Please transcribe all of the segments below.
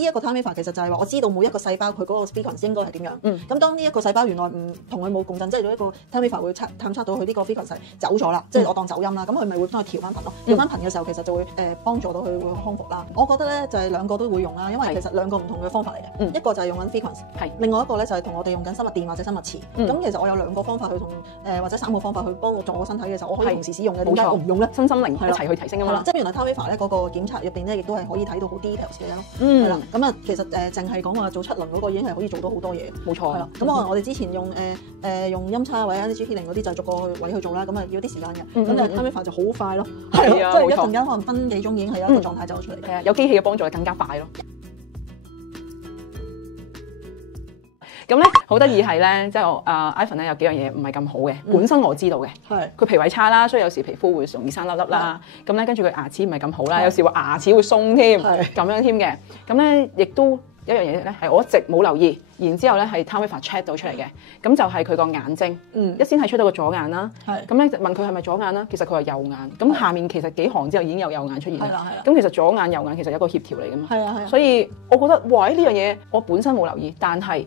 呢一個 time waver 其實就係話我知道每一個細胞佢嗰個 frequency 應該係點樣。咁當呢一個細胞原來唔同佢冇共振，即係有一個 time waver 會探測到佢呢個 frequency 走咗啦，即係我當走音啦。咁佢咪會幫佢調翻頻咯。調翻頻嘅時候其實就會幫助到佢會康復啦。我覺得咧就係兩個都會用啦，因為其實兩個唔同嘅方法嚟嘅。一個就係用緊 frequency， 另外一個咧就係同我哋用緊生物電或者生物磁。咁其實我有兩個方法去同或者3個方法去幫助我身體嘅時候，我可以同時使用嘅。點解我唔用咧？身心靈一齊去提升啊嘛。即係原來 time waver 咧嗰個檢測入邊咧，亦都係可以睇到好 details 嘅咯。係啦，咁啊其實淨係講話做7輪嗰個已經係可以做到好多嘢。冇錯。係啦，咁我哋之前用音叉或者啲 GP0嗰啲就逐個位去做啦，咁啊要啲時間嘅。咁但係 time waver 就好快咯。係啊，即係一陣間可能分幾鐘已經係一個狀態走出嚟。係啊，有機器嘅幫助係更加快咯。咁咧好得意係咧，即係Ivan 咧有幾樣嘢唔係咁好嘅，本身我知道嘅，佢脾胃差啦，所以有時皮膚會容易生粒粒啦。咁咧跟住佢牙齒唔係咁好啦，有時話牙齒會鬆添，咁樣添嘅。咁咧亦都有一樣嘢咧係我一直冇留意。然之後咧係 time waver check 到出嚟嘅，咁就係佢個眼睛，一先係出到個左眼啦，咁咧問佢係咪左眼啦，其實佢係右眼，咁下面其實幾行之後已經有右眼出現啦，咁其實左眼右眼其實有一個協調嚟㗎嘛，所以我覺得哇呢樣嘢我本身冇留意，但係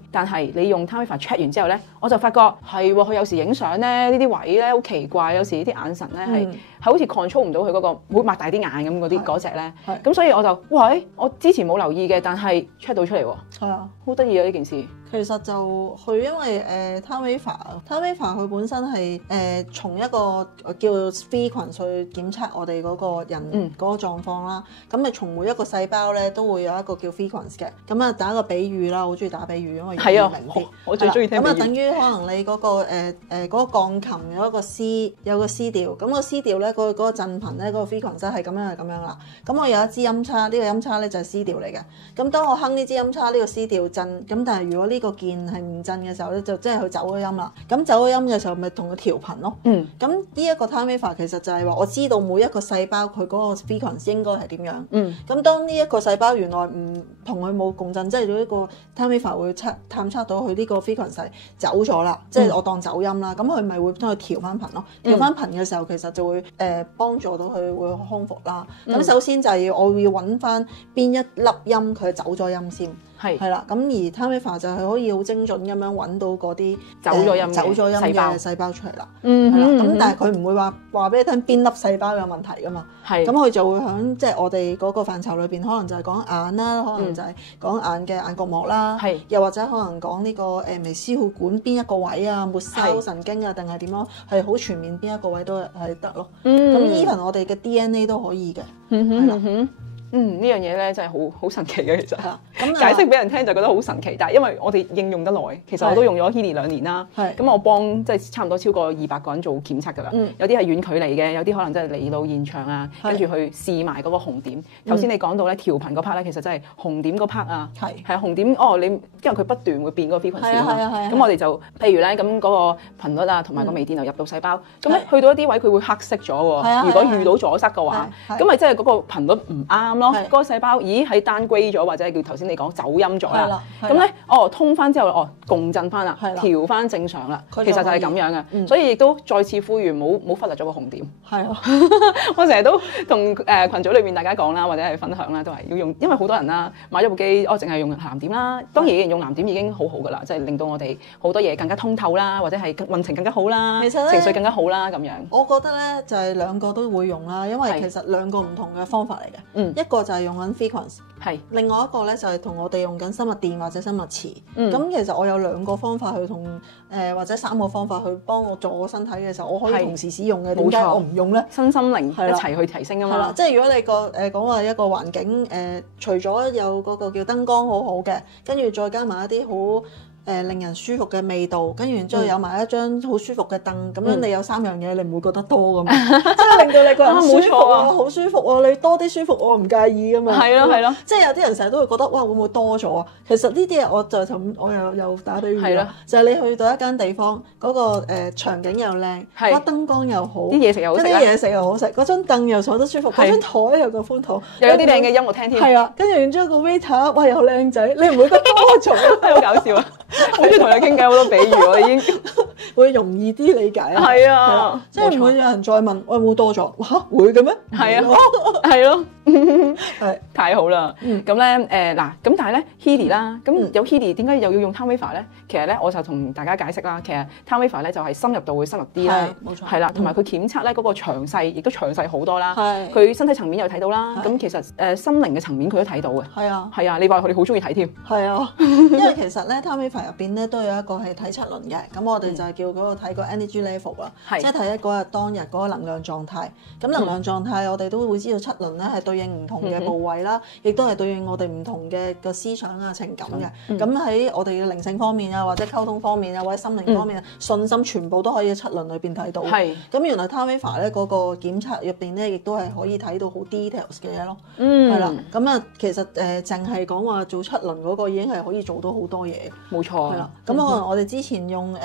你用 time waver check 完之後咧，我就發覺係喎，佢有時影相咧呢啲位咧好奇怪，有時啲眼神咧係好似 control 唔到佢嗰個會擘大啲眼咁嗰隻咧，咁所以我就喂我之前冇留意嘅，但係 check 到出嚟喎，係啊，好得意啊呢件事。其實就佢因為time waver 佢本身係從一個叫 frequency 去檢測我哋嗰個人嗰個狀況啦。咁咪從每一個細胞咧都會有一個叫 frequency 嘅。咁啊打個比喻啦，好中意打比喻，因為容易明啲。我最中意聽比喻。咁啊等於可能你嗰個嗰個鋼琴有一個 C 有個 C 調，咁個 C 調咧嗰個振頻咧嗰個 frequency 係咁樣啦。咁我有一支音叉，呢個音叉咧就係 C 調嚟嘅。咁當我哼呢支音叉呢個 C 調震，咁但係如果呢個鍵係唔震嘅時候咧，就即係佢走咗音啦。咁走咗音嘅時候，咪同佢調頻咯。咁呢一個 time waver 其實就係話，我知道每一個細胞佢嗰個 frequency 應該係點樣。咁當呢一個細胞原來唔同佢冇共振，即係呢個 time waver 會探測到佢呢個 frequency 走咗啦，即係我當走音啦。咁佢咪會將佢調翻頻咯。調翻頻嘅時候，其實就會幫助到佢會康復啦。咁首先就係我要揾翻邊一粒音佢走咗音先。係啦，咁而 time waver 就係可以好精準咁樣揾到嗰啲走咗音嘅細胞出嚟啦。係啦，咁但係佢唔會話俾你聽邊粒細胞有問題噶嘛。咁佢就會響即係我哋嗰個範疇裏邊，可能就係講眼啦，可能就係講眼嘅眼角膜啦，又或者可能講呢個微絲血管邊一個位啊，末梢神經啊，定係點樣係好全面邊一個位都係得咯。咁 even 我哋嘅 DNA 都可以嘅。係啦。呢樣嘢咧真係好神奇嘅，其實解釋俾人聽就覺得好神奇，但係因為我哋應用得耐，其實我都用咗 Healy 2年啦。咁我幫即係差唔多超過200個人做檢測㗎啦。有啲係遠距離嘅，有啲可能真係嚟到現場啊，跟住去試埋嗰個紅點。頭先你講到咧調頻嗰 part 咧，其實真係紅點嗰 part 啊，係紅點你因為佢不斷會變嗰個 frequency 啊嘛。咁我哋就譬如咧咁嗰個頻率啊，同埋個微電流入到細胞，咁咧去到一啲位佢會黑色咗喎。如果遇到阻塞嘅話，咁咪即係嗰個頻率唔啱。嗰個細胞咦係downgrade咗，或者係叫頭先你講走音咗啦。咁咧通翻之後共振翻啦，調翻正常啦。其實就係咁樣嘅，所以亦都再次呼籲冇忽略咗個紅點。係啊，我成日都同群組裏面大家講啦，或者係分享啦，都係要用，因為好多人啦買咗部機，淨係用藍點啦。當然用藍點已經好好噶啦，即係令到我哋好多嘢更加通透啦，或者係運程更加好啦，情緒更加好啦咁樣。我覺得咧就係兩個都會用啦，因為其實兩個唔同嘅方法嚟嘅。一個就係用緊 frequency，另外一個咧就係同我哋用緊生物電或者生物磁。咁其實我有兩個方法去同或者3個方法去幫我助我身體嘅時候，我可以同時使用嘅。點解我唔用咧？身心靈一齊去提升啊嘛。係啦，即係如果你講話一個環境除咗有嗰個叫燈光好好嘅，跟住再加埋一啲好令人舒服嘅味道，跟住然之後有埋一張好舒服嘅凳，咁樣你有3樣嘢，你唔會覺得多噶嘛？即係令到你個人舒服啊，好舒服啊！你多啲舒服，我唔介意噶嘛。係咯，即係有啲人成日都會覺得哇，會唔會多咗啊？其實呢啲嘢我又打比喻啦，就係你去到一間地方，嗰個場景又靚，嗰燈光又好，啲嘢食又好食，啲嘢食又好食，嗰張凳又坐得舒服，嗰張台又夠寬敞，又有啲靚嘅音樂聽添。係啊，跟住然之後個 waiter 哇又靚仔，你唔會覺得多咗？好搞笑啊！好中意同你傾偈，好多比喻我已經會容易啲理解。係啊，即係唔會有人再問我有冇多咗？嚇會嘅咩？係啊，係咯。係太好啦。咁咧嗱，咁但係咧 Healy 啦，咁有 Healy 點解又要用 Time Waver 咧？其實咧我就同大家解釋啦，其實 Time Waver 咧就係深入度會深入啲啦，冇錯，係啦，同埋佢檢測咧嗰個詳細亦都詳細好多啦。係佢身體層面又睇到啦，咁其實心靈嘅層面佢都睇到嘅。係啊，係啊，你話佢哋好中意睇添。係啊，因為其實咧 Time Waver 入邊咧都有一個係睇七輪嘅，咁我哋就係叫嗰個睇個 energy level 啦，即係睇嗰日當日嗰個能量狀態。咁能量狀態我哋都會知道七輪咧係對應唔同嘅部位啦，亦都係對應我哋唔同嘅個思想啊、情感嘅。咁喺我哋嘅靈性方面啊，或者溝通方面啊，或者心靈方面啊、信心全部都可以喺七輪裏邊睇到。係。咁原來 Time Waver 咧嗰個檢測入邊咧，亦都係可以睇到好 details 嘅嘢咯。係啦。咁啊，其實淨係講話做七輪嗰個已經係可以做到好多嘢。冇錯。係啦。咁可能我哋之前用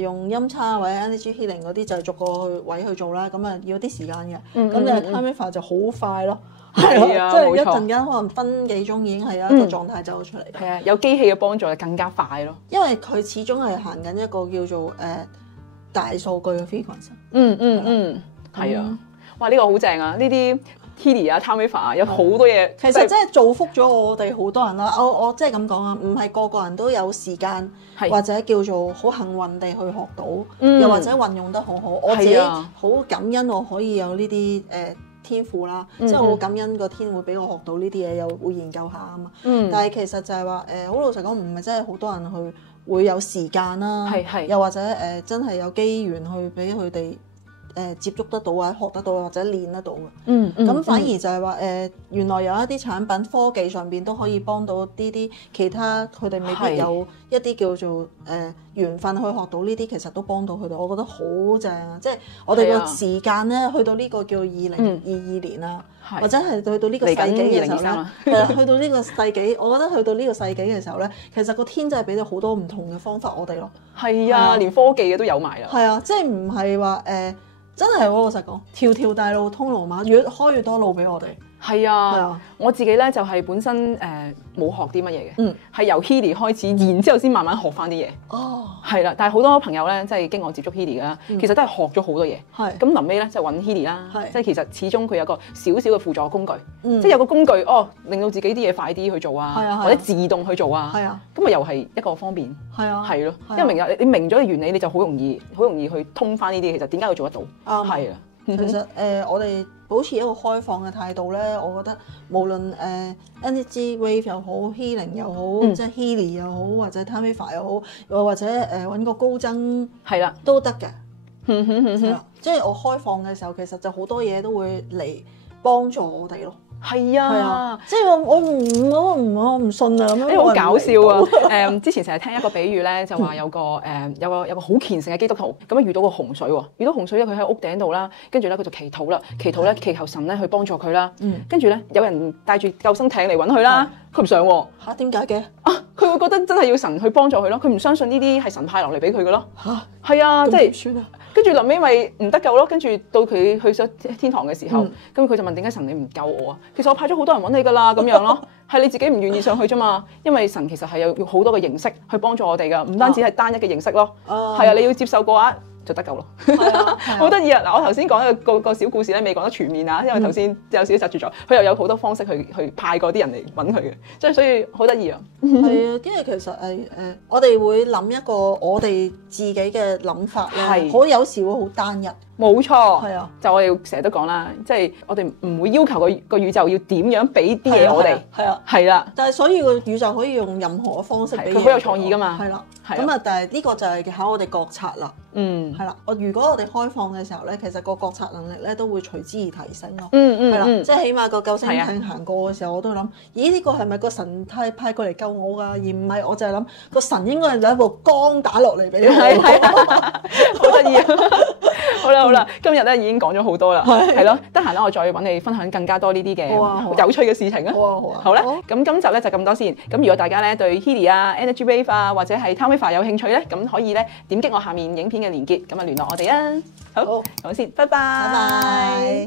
用音叉或者 energy healing 嗰啲就逐個位去做啦，咁啊要啲時間嘅。咁你 Time Waver 就好快咯。係啊，即係一陣間可能分幾鐘已經係有一個狀態走咗出嚟。係啊，有機器嘅幫助就更加快咯。因為佢始終係行緊一個叫做大數據嘅 frequency。係啊。哇！呢個好正啊！呢啲 Healy 啊 Time Waver 啊，有好多嘢。其實真係造福咗我哋好多人啦。我即係咁講啊，唔係個個人都有時間或者叫做好幸運地去學到，又或者運用得好好。我自己好感恩我可以有呢啲天賦啦，即係我好感恩個天會俾我學到呢啲嘢，又會研究下啊嘛。但係其實就係話好老實講，唔係真係好多人去會有時間啦，又或者真係有機緣去俾佢哋接觸得到啊，學得到或者練得到嘅。咁反而就係話原來有一啲產品科技上邊都可以幫到啲其他佢哋未必有一啲叫做緣分去學到呢啲，其實都幫到佢哋。我覺得好正啊！即係我哋個時間咧，去到呢個叫2022年啊，或者係去到呢個世紀嘅時候咧，係啦，去到呢個世紀，我覺得去到呢個世紀嘅時候咧，其實個天真係俾咗好多唔同嘅方法我哋咯。係啊，連科技嘅都有埋啦。係啊，即係唔係話真係好老實講，條條大路通羅馬，越開越多路俾我哋。係啊，我自己咧就係本身冇學啲乜嘢嘅，係由 Healy 開始，然之後先慢慢學翻啲嘢。係啦，但係好多朋友咧，即係經我接觸 Healy 啦，其實都係學咗好多嘢。咁臨尾咧就揾 Healy 啦，即係其實始終佢有個少少嘅輔助工具，即係有個工具令到自己啲嘢快啲去做啊，或者自動去做啊。咁啊又係一個方便。係咯，因為你明咗嘅原理，你就好容易去通翻呢啲。其實點解要做得到？係啊，其實我哋保持一個開放嘅態度咧，我覺得無論energy wave 又好 healing 又好，即係 Healy 又好，或者 Time Waver 又好，又或者揾個高僧係啦都得嘅。即係我開放嘅時候，其實就好多嘢都會嚟幫助我哋咯。係啊，即係我唔信啊咁樣。好搞笑啊！之前成日聽一個比喻咧，就話有個好虔誠嘅基督徒，咁樣遇到個洪水喎，遇到洪水咧，佢喺屋頂度啦，跟住咧佢就祈禱啦，祈求神咧去幫助佢啦。跟住咧有人帶住救生艇嚟揾佢啦，佢唔上喎。嚇，點解嘅？佢會覺得真係要神去幫助佢咯，佢唔相信呢啲係神派落嚟俾佢嘅咯。嚇，係啊，即係。跟住臨尾咪唔得救咯，跟住到佢去咗天堂嘅時候，咁佢就問點解神你唔救我啊？其實我派咗好多人揾你噶啦，咁樣咯，係你自己唔願意上去啫嘛。因為神其實係有好多嘅形式去幫助我哋噶，唔單止係單一嘅形式咯。係啊，你要接受嘅話就得救咯。好得意啊！嗱，我頭先講嘅個小故事咧，未講得全面啊，因為頭先有少少窒住咗。佢又有好多方式去派嗰啲人嚟揾佢嘅，即係所以好得意啊。係啊，因為其實我哋會諗一個我哋自己嘅諗法咧，好有時會好單一。冇錯，係啊，就我哋成日都講啦，即係我哋唔會要求個宇宙要點樣俾啲嘢我哋，係啊，係啦。但係所以個宇宙可以用任何嘅方式俾佢好有創意噶嘛，係啦。咁啊，但係呢個就係考我哋覺察啦。係啦。如果我哋開放嘅時候咧，其實個覺察能力咧都會隨之而提升咯。係啦，即係起碼個救生艇行過嘅時候，我都諗，咦呢個係咪個神派過嚟救我㗎？而唔係我就係諗個神應該係有一部光打落嚟俾我。好得意啊！好啦，今日咧已經講咗好多啦，係咯，得閒咧我再揾你分享更加多呢啲嘅有趣嘅事情啊。好啦，咁今集咧就咁多先。咁如果大家咧對 Healy 啊、Energy Wave 啊或者係 Time Waver 有興趣咧，咁可以咧點擊我下面影片嘅連結，咁啊聯絡我哋啊。好，講先，拜拜。